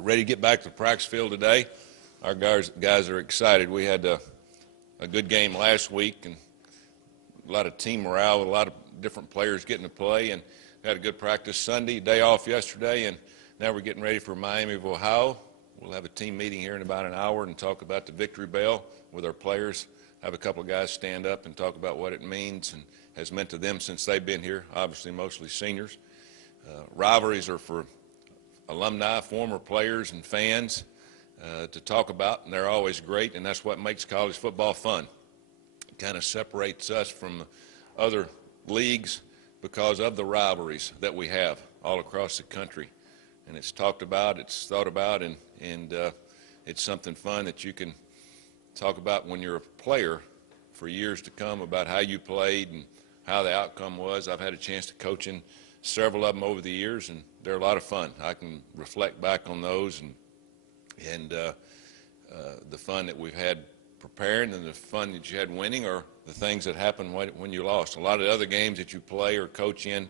ready to get back to the practice field today. Our guys are excited. We had a good game last week and a lot of team morale with a lot of different players getting to play, and had a good practice Sunday, day off yesterday, and now we're getting ready for Miami of Ohio. We'll have a team meeting here in about an hour and talk about the victory bell with our players. Have a couple of guys stand up and talk about what it means and has meant to them since they've been here, obviously mostly seniors. Rivalries are for alumni, former players, and fans to talk about, and they're always great, and that's what makes college football fun. It kind of separates us from other leagues because of the rivalries that we have all across the country. And it's talked about, it's thought about, and it's something fun that you can talk about when you're a player for years to come about how you played and how the outcome was. I've had a chance to coach in several of them over the years, and they're a lot of fun. I can reflect back on those and the fun that we've had preparing and the fun that you had winning, or the things that happened when you lost. A lot of the other games that you play or coach in,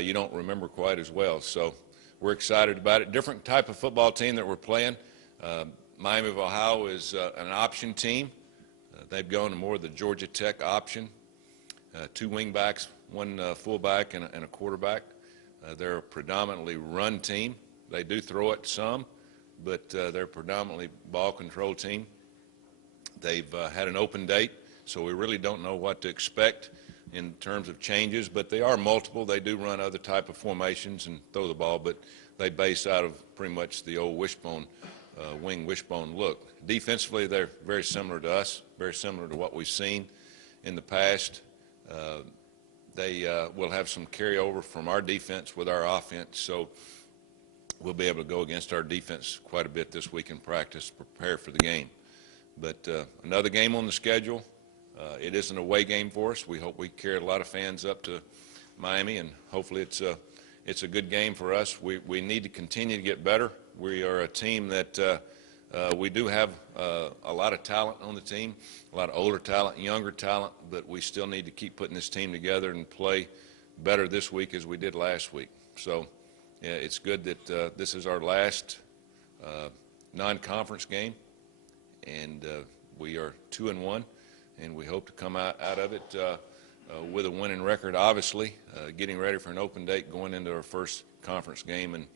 you don't remember quite as well. So we're excited about it. Different type of football team that we're playing. Miami of Ohio is an option team. They've gone to more of the Georgia Tech option. 2 wingbacks, 1 fullback, and a quarterback. They're a predominantly run team. They do throw it some, but they're a predominantly ball control team. They've had an open date, so we really don't know what to expect in terms of changes, but they are multiple. They do run other type of formations and throw the ball, but they base out of pretty much the old wishbone, wing wishbone look. Defensively, they're very similar to us, very similar to what we've seen in the past. They will have some carryover from our defense with our offense, so we'll be able to go against our defense quite a bit this week in practice, prepare for the game. But another game on the schedule. It is an away game for us. We hope we carry a lot of fans up to Miami, and hopefully it's a good game for us. We need to continue to get better. We are a team that we do have a lot of talent on the team, a lot of older talent, younger talent, but we still need to keep putting this team together and play better this week as we did last week. So yeah, it's good that this is our last non-conference game, and we are 2-1, and we hope to come out of it with a winning record, obviously, getting ready for an open date going into our first conference game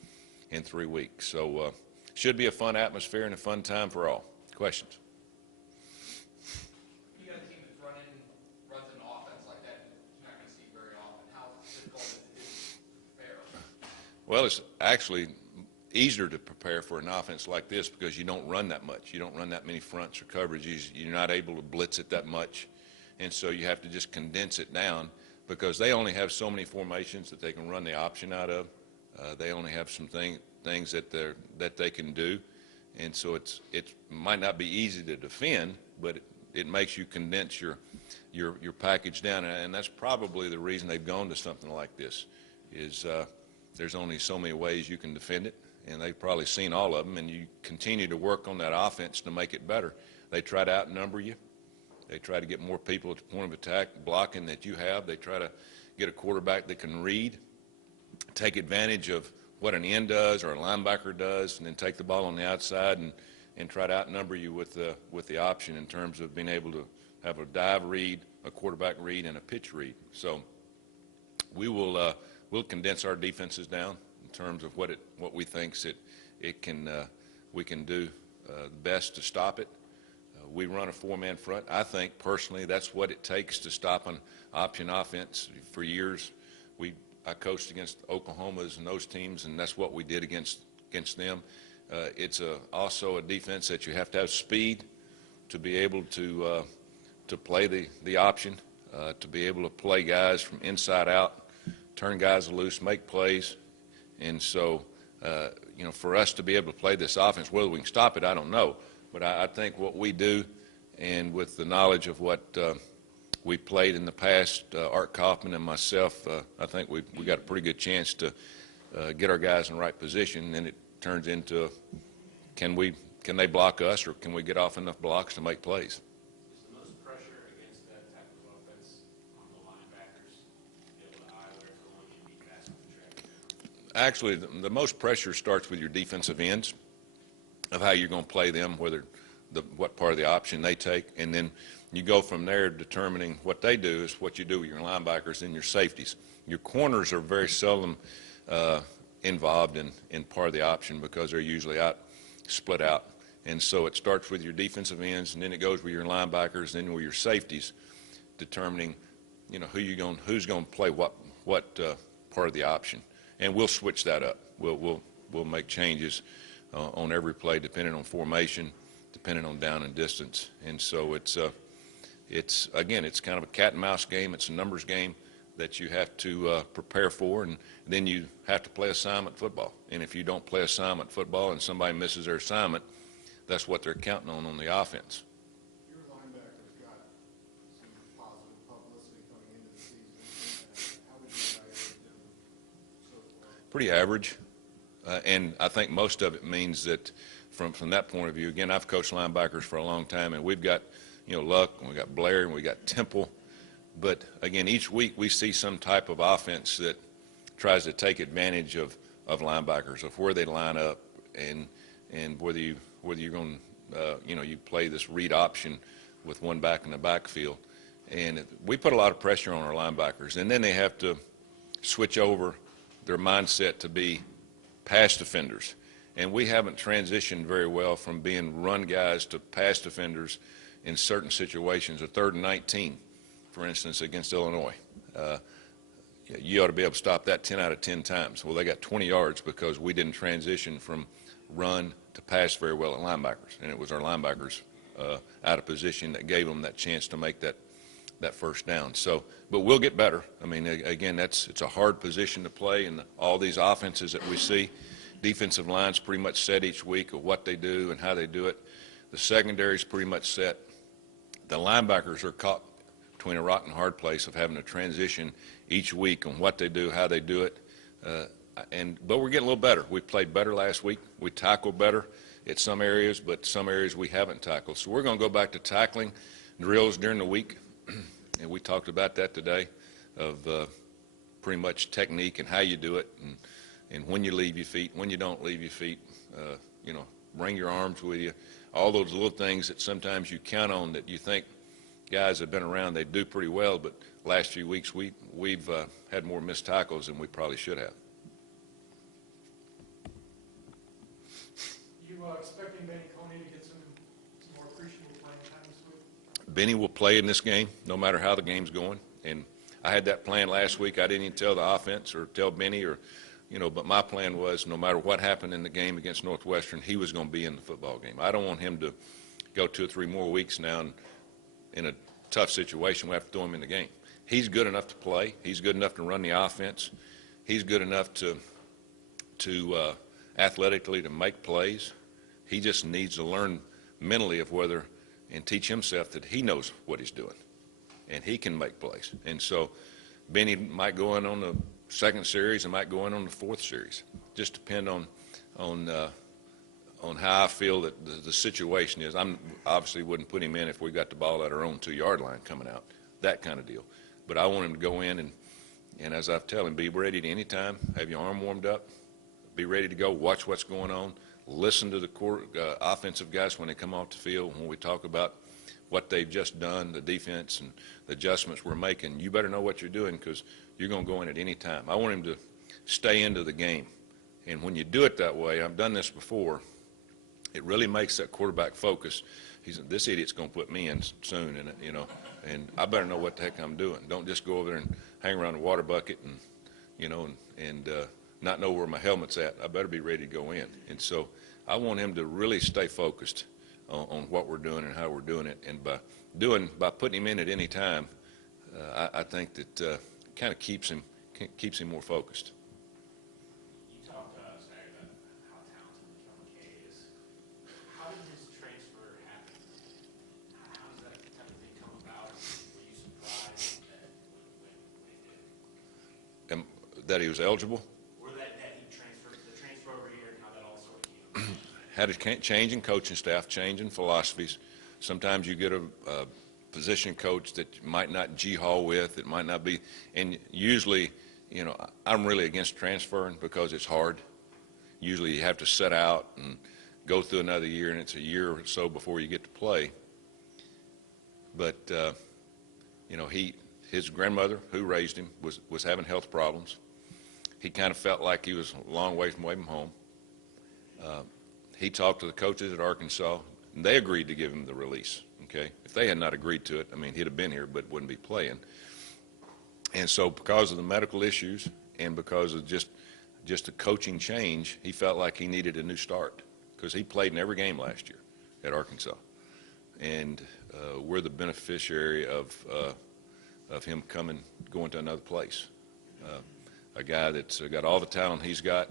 in 3 weeks. So should be a fun atmosphere and a fun time for all. Questions? You got a team that's runs an offense like that you're not going to see very often. How difficult is it to prepare? Well, it's actually easier to prepare for an offense like this because you don't run that much. You don't run that many fronts or coverages. You're not able to blitz it that much. And so you have to just condense it down because they only have so many formations that they can run the option out of. They only have some things that they can do. And so it might not be easy to defend, but it makes you condense your package down. And that's probably the reason they've gone to something like this is there's only so many ways you can defend it. And they've probably seen all of them, and you continue to work on that offense to make it better. They try to outnumber you. They try to get more people at the point of attack blocking that you have. They try to get a quarterback that can read, take advantage of what an end does or a linebacker does, and then take the ball on the outside and try to outnumber you with the option in terms of being able to have a dive read, a quarterback read, and a pitch read. So we'll condense our defenses down in terms of what we think we can do the best to stop it. We run a 4-man front. I think personally that's what it takes to stop an option offense. For years I coached against Oklahoma's and those teams, and that's what we did against them. It's also a defense that you have to have speed to be able to play the option, to be able to play guys from inside out, turn guys loose, make plays. And so, for us to be able to play this offense, whether we can stop it, I don't know. But I think what we do, and with the knowledge of what we played in the past, Art Kaufman and myself, I think we got a pretty good chance to get our guys in the right position. And it turns into can they block us, or can we get off enough blocks to make plays? Is the most pressure against that type of offense on the linebackers, able to eye where it's going and be fast on the track? Actually, the most pressure starts with your defensive ends. of how you're going to play them, what part of the option they take, and then you go from there determining what they do is what you do with your linebackers and your safeties. Your corners are very seldom involved in part of the option because they're usually split out. And so it starts with your defensive ends, and then it goes with your linebackers, then with your safeties, determining, who's going to play what part of the option. And we'll switch that up. We'll make changes on every play depending on formation, depending on down and distance. And so it's kind of a cat and mouse game. It's a numbers game that you have to prepare for, and then you have to play assignment football. And if you don't play assignment football and somebody misses their assignment, that's what they're counting on the offense. Your linebackers got some positive publicity coming into the season. How would you evaluate them so far? Pretty average, and I think most of it means that from that point of view, again, I've coached linebackers for a long time, and we've got Luck, and we got Blair, and we got Temple. But again, each week we see some type of offense that tries to take advantage of linebackers, of where they line up, and whether you're going to you play this read option with one back in the backfield. And we put a lot of pressure on our linebackers, and then they have to switch over their mindset to be pass defenders. And we haven't transitioned very well from being run guys to pass defenders in certain situations. A 3rd and 19, for instance, against Illinois. You ought to be able to stop that 10 out of 10 times. Well, they got 20 yards because we didn't transition from run to pass very well at linebackers, and it was our linebackers out of position that gave them that chance to make that first down. So, but we'll get better. I mean, again, it's a hard position to play, and all these offenses that we see, defensive lines pretty much set each week of what they do and how they do it. The secondary is pretty much set. The linebackers are caught between a rock and a hard place of having to transition each week on what they do, how they do it. But we're getting a little better. We played better last week. We tackled better at some areas, but some areas we haven't tackled. So we're going to go back to tackling drills during the week, and we talked about that today, of pretty much technique and how you do it, and when you leave your feet, when you don't leave your feet, bring your arms with you. All those little things that sometimes you count on that you think guys have been around, they do pretty well, but last few weeks we've had more missed tackles than we probably should have. You expecting Benny Coney to get some more appreciable playing time this week? Benny will play in this game no matter how the game's going, and I had that plan last week. I didn't even tell the offense or tell Benny but my plan was no matter what happened in the game against Northwestern, he was going to be in the football game. I don't want him to go 2 or 3 more weeks now and in a tough situation we have to throw him in the game. He's good enough to play. He's good enough to run the offense. He's good enough to athletically to make plays. He just needs to learn mentally and teach himself that he knows what he's doing and he can make plays. And so Benny might go in on the 2nd series and might go in on the 4th series. Just depend on how I feel that the situation is. I obviously wouldn't put him in if we got the ball at our own 2-yard line coming out, that kind of deal. But I want him to go in and as I've told him, be ready to any time, have your arm warmed up, be ready to go, watch what's going on, listen to the offensive guys when they come off the field, when we talk about what they've just done, the defense and the adjustments we're making. You better know what you're doing because you're going to go in at any time. I want him to stay into the game. And when you do it that way, I've done this before, it really makes that quarterback focus. This idiot's going to put me in soon, and I better know what the heck I'm doing. Don't just go over there and hang around the water bucket and not know where my helmet's at. I better be ready to go in. And so I want him to really stay focused on what we're doing and how we're doing it. And by putting him in at any time, I think that kind of keeps him more focused. You talked Saturday about how talented John McKay is. How did his transfer happen? How does that type of thing come about? Were you surprised when it did? That he was eligible? Or that he transferred, the transfer over here, and how that all sort of came about? Had a change in coaching staff, change in philosophies. Sometimes you get a position coach that you might not G-haul with, it might not be, and usually, I'm really against transferring because it's hard. Usually you have to set out go through another year, and it's a year or so before you get to play. But, you know, his grandmother, who raised him, was having health problems. He kind of felt like he was a long way from home. He talked to the coaches at Arkansas, and they agreed to give him the release, okay? If they had not agreed to it, I mean, he'd have been here but wouldn't be playing. And so because of the medical issues and because of just a coaching change, he felt like he needed a new start because he played in every game last year at Arkansas. And we're the beneficiary of him going to another place. A guy that's got all the talent he's got.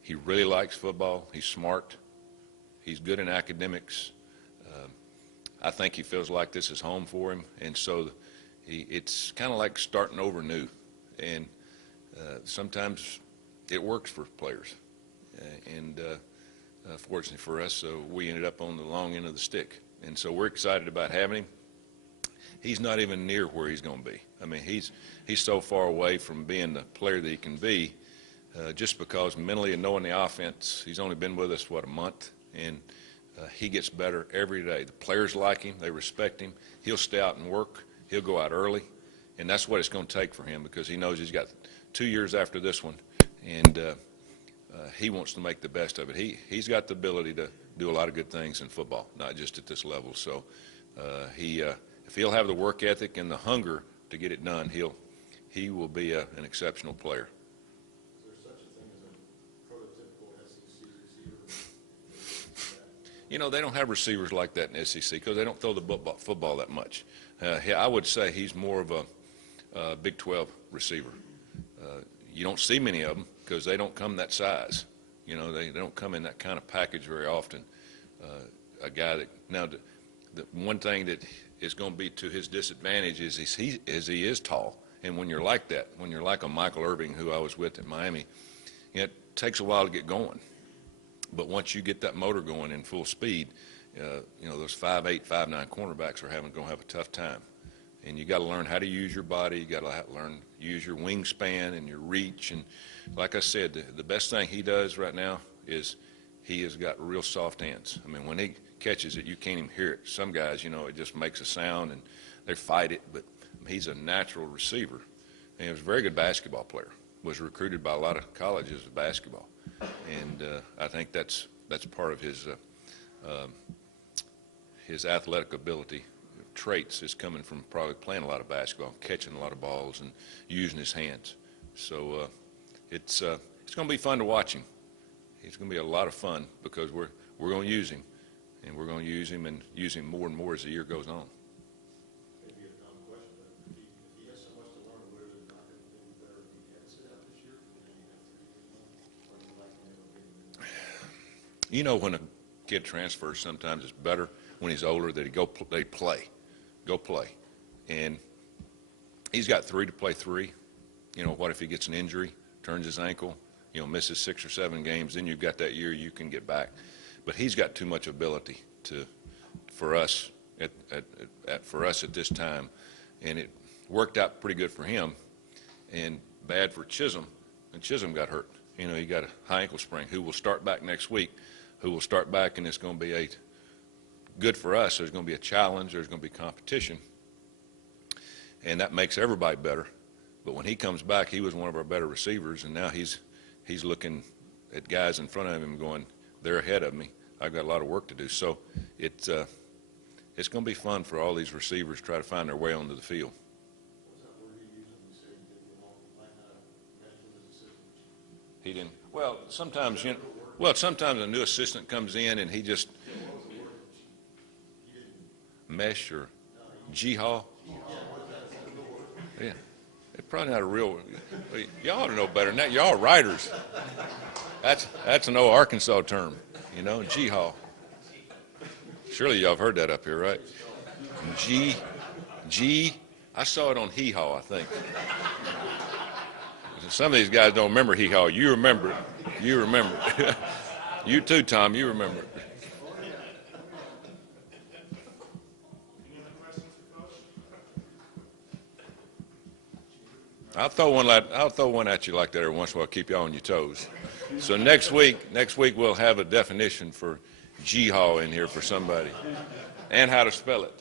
He really likes football. He's smart. He's good in academics. I think he feels like this is home for him, and so it's kind of like starting over new. And sometimes it works for players. And fortunately for us, we ended up on the long end of the stick. And so we're excited about having him. He's not even near where he's going to be. I mean, he's so far away from being the player that he can be just because mentally and knowing the offense, he's only been with us, a month, and he gets better every day. The players like him. They respect him. He'll stay out and work. He'll go out early, and that's what it's going to take for him because he knows he's got 2 years after this one, and he wants to make the best of it. He's got the ability to do a lot of good things in football, not just at this level. So if he'll have the work ethic and the hunger to get it done, he will be an exceptional player. Is there such a thing as a prototypical SEC receiver? You know, they don't have receivers like that in SEC because they don't throw the football that much. I would say he's more of a Big 12 receiver. You don't see many of them because they don't come that size. You know, they don't come in that kind of package very often. A guy that now the one thing that is going to be to his disadvantage is he is tall. And when you're like that, when you're like a Michael Irving, who I was with at Miami, it takes a while to get going. But once you get that motor going in full speed, you know, those 5'8", 5'9" cornerbacks are going to have a tough time. And you got to learn how to use your body. You got to learn to use your wingspan and your reach. And like I said, the best thing he does right now is he has got real soft hands. I mean, when he catches it, you can't even hear it. Some guys, you know, it just makes a sound and they fight it. But he's a natural receiver. And he was a very good basketball player. Was recruited by a lot of colleges of basketball. And I think that's part of his athletic ability. Traits is coming from probably playing a lot of basketball, catching a lot of balls, and using his hands. So it's going to be fun to watch him. It's going to be a lot of fun because we're going to use him, and we're going to use him and use him more and more as the year goes on. Maybe a dumb question, but if he has so much to learn, would it not have been better if he had sit out this year? Or do you like him? You know, when a kid transfers, sometimes it's better when he's older that they play. Go play. And he's got 3 to play 3. You know, what if he gets an injury, turns his ankle, you know, misses 6 or 7 games, then you've got that year you can get back. But he's got too much ability for us at this time. And it worked out pretty good for him and bad for Chisholm. And Chisholm got hurt. You know, he got a high ankle sprain, who will start back next week, and it's going to be good for us. There's going to be a challenge. There's going to be competition. And that makes everybody better. But when he comes back, he was one of our better receivers, and now he's looking at guys in front of him going, they're ahead of me. I've got a lot of work to do. So it's going to be fun for all these receivers to try to find their way onto the field. What's that word you use when you say you didn't belong? Might not have mentioned his assistant. He didn't. Well, sometimes a new assistant comes in and he just mesh or jihad. Yeah, it's probably not a real. Y'all ought to know better than that. Y'all are writers. That's an old Arkansas term, you know, jihad. Surely y'all have heard that up here, right? I saw it on Hee Haw, I think. Some of these guys don't remember Hee Haw. You remember it. You remember it. You too, Tom. You remember it. I'll throw one at you like that every once in a while, keep you on your toes. So next week we'll have a definition for G-haw in here for somebody. And how to spell it.